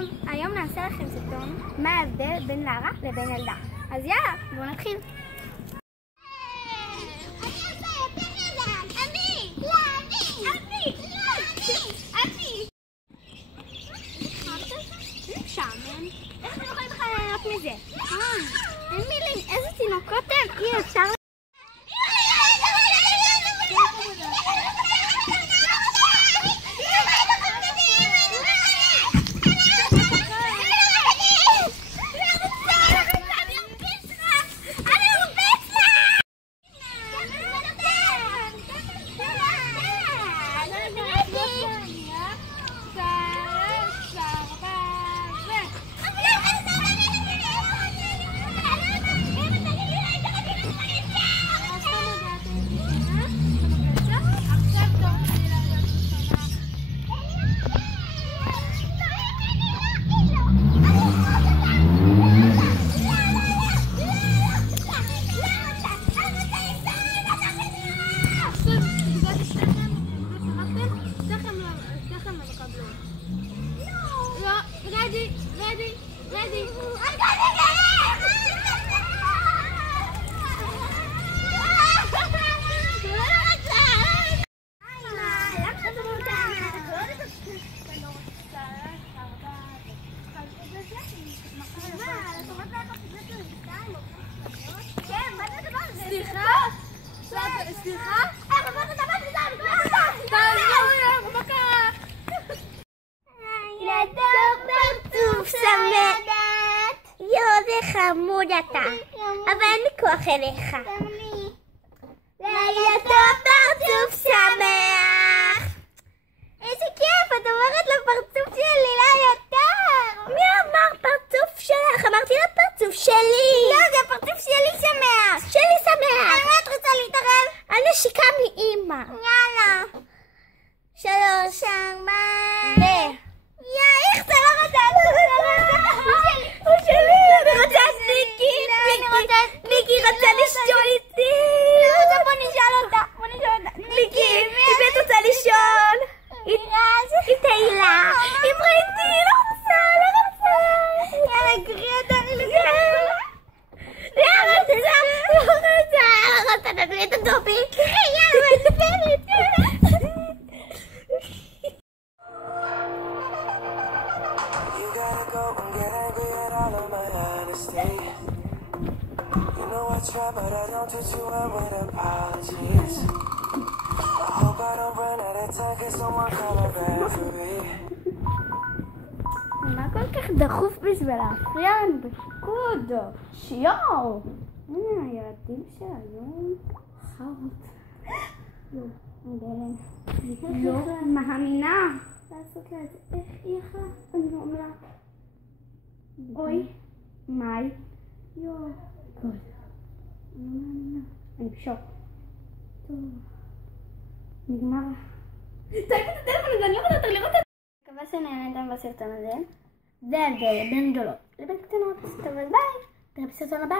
טוב, היום נעשה לכם סרטון מה ההבדל בין נערה לבין ילדה. אז יאללה, בואו נתחיל. איך אתם יכולים בכלל ליהנות מזה? אין מילים, איזה תינוקות הם, אי אפשר. Ready. I got it! סליחה? פרצוף שמח. זה חמוד אתה, אבל אין לי כוח אליך. לילה טוב פרצוף שמח. איזה כיף, את אומרת לפרצוף שלי לילה טוב. מי אמר פרצוף שלך? אמרתי לה פרצוף שלי. לא, זה פרצוף שלי שמח. שלי שמח. על מה את רוצה להתערב? על נשיקה מאמא. יאללה. 3, 4 איך זה לא רוצה? הוא שלי. אני רוצה ניקי. ניקי רוצה לשאול איתי. בוא נשאל אותה. ניקי, אם את רוצה לשאול. היא תהילה. היא פריטי, לא רוצה. יאללה, קריא אותה. לא רוצה, תקריא את הטופיק. יאללה, מדברת. Try, but I don't treat you well with apologies. I hope I don't run out of time, cause someone call a referee. מה כל כך דחוף בשביל להפריע לנו בפיקוד? שיור! הנה הילדים שהיום חרות. לא, אני בהלם. לא, מאמינה. לעשות לה את זה. איך היא יכלה? אני אומלה. אוי, מאי. יואו. גוד. אני בשוק. טוב. נגמר. תעיף את הטלפון, אני לא יכולה יותר לראות את זה. מקווה שנהנתם בסרטון הזה. זה ההבדל בין גדולות לבין קטנות. טוב, אז ביי. תראה בסרטון הבא.